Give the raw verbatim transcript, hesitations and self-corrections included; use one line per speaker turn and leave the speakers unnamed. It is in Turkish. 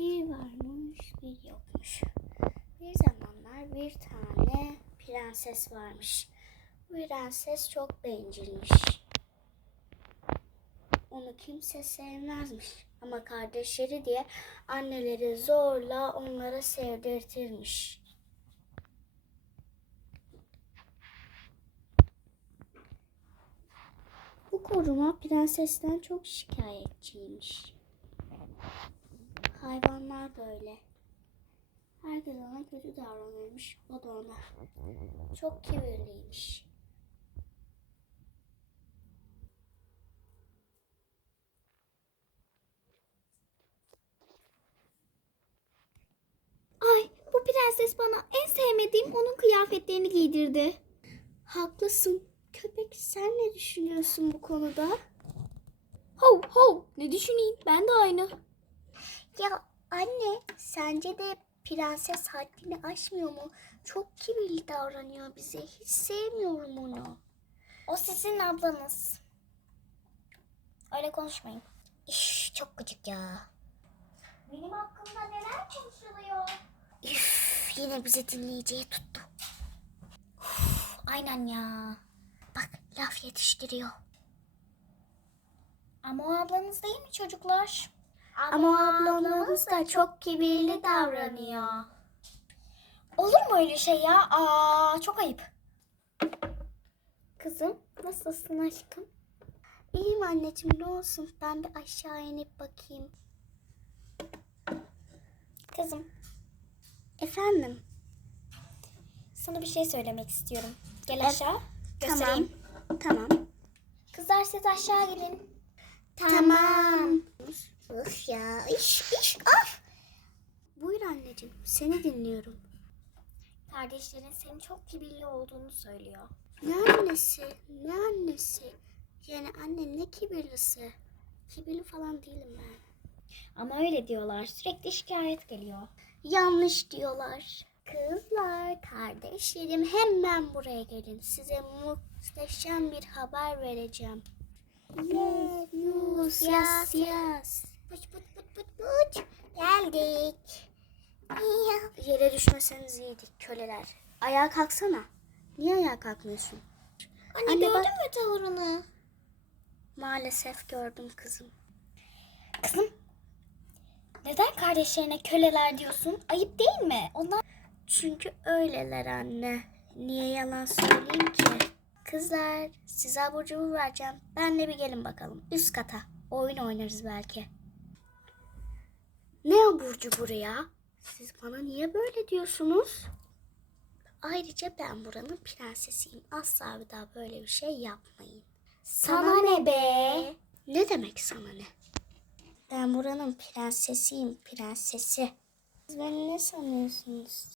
Bir varmış, bir yokmuş. Bir zamanlar bir tane prenses varmış. Bu prenses çok bencilmiş. Onu kimse sevmezmiş. Ama kardeşleri diye anneleri zorla onlara sevdirtirmiş. Bu koruma prensesten çok şikayetçiymiş. Hayvanlar da öyle. Herkes ona kötü davranıyormuş. O da ona. Çok kibirliymiş.
Ay, bu prenses bana en sevmediğim onun kıyafetlerini giydirdi.
Haklısın. Köpek, sen ne düşünüyorsun bu konuda?
Hov hov, ne düşüneyim, ben de aynı.
Ya anne, sence de prenses haddini aşmıyor mu? Çok kibirli davranıyor bize. Hiç sevmiyorum onu.
O sizin ablanız. Öyle konuşmayın. İş, çok gıcık ya. Benim hakkımda neler konuşuluyor?
Üf, yine bizi dinleyeceği tuttu.
Uf, aynen ya.
Bak, laf yetiştiriyor.
Ama o ablanız değil mi çocuklar?
Ama o ablamız da çok kibirli davranıyor.
Olur mu öyle şey ya? Aa, çok ayıp.
Kızım, nasılsın aşkım? İyiyim anneciğim, ne olsun? Ben bir aşağı inip bakayım.
Kızım,
Efendim?
sana bir şey söylemek istiyorum. Gel
Evet,
aşağı, göstereyim.
Tamam.
Kızlar siz aşağı gelin.
Tamam. Of ya, iş iş of. Buyur anneciğim, seni dinliyorum.
Kardeşlerin senin çok kibirli olduğunu söylüyor.
Ne annesi, ne annesi? Yani anne ne kibirlisi? Kibirli falan değilim ben.
Ama öyle diyorlar. Sürekli şikayet geliyor.
Yanlış diyorlar. Kızlar, kardeşlerim hemen buraya gelin. Size muhteşem bir haber vereceğim. Yes, yes, yes, yes.
Pıç pıç pıç pıç pıç. Geldik.
Yere düşmeseniz iyiydi köleler. Ayağa kalksana. Niye ayağa kalkmıyorsun?
Anne,
Anne,
gördün
bak.
mü tavrını?
Maalesef gördüm kızım.
Kızım, neden kardeşlerine köleler diyorsun? Ayıp değil mi? Onlar...
Çünkü öyleler anne. Niye yalan söyleyeyim ki? Kızlar, size abur cubur vereceğim. Benle bir gelin bakalım. Üst kata. Oyun oynarız belki. Ne abur cuburu ya? Siz bana niye böyle diyorsunuz? Ayrıca ben buranın prensesiyim. Asla bir daha böyle bir şey yapmayın.
Sana ne be?
Ne demek sana ne? Ben buranın prensesiyim, prensesi. Siz beni ne sanıyorsunuz?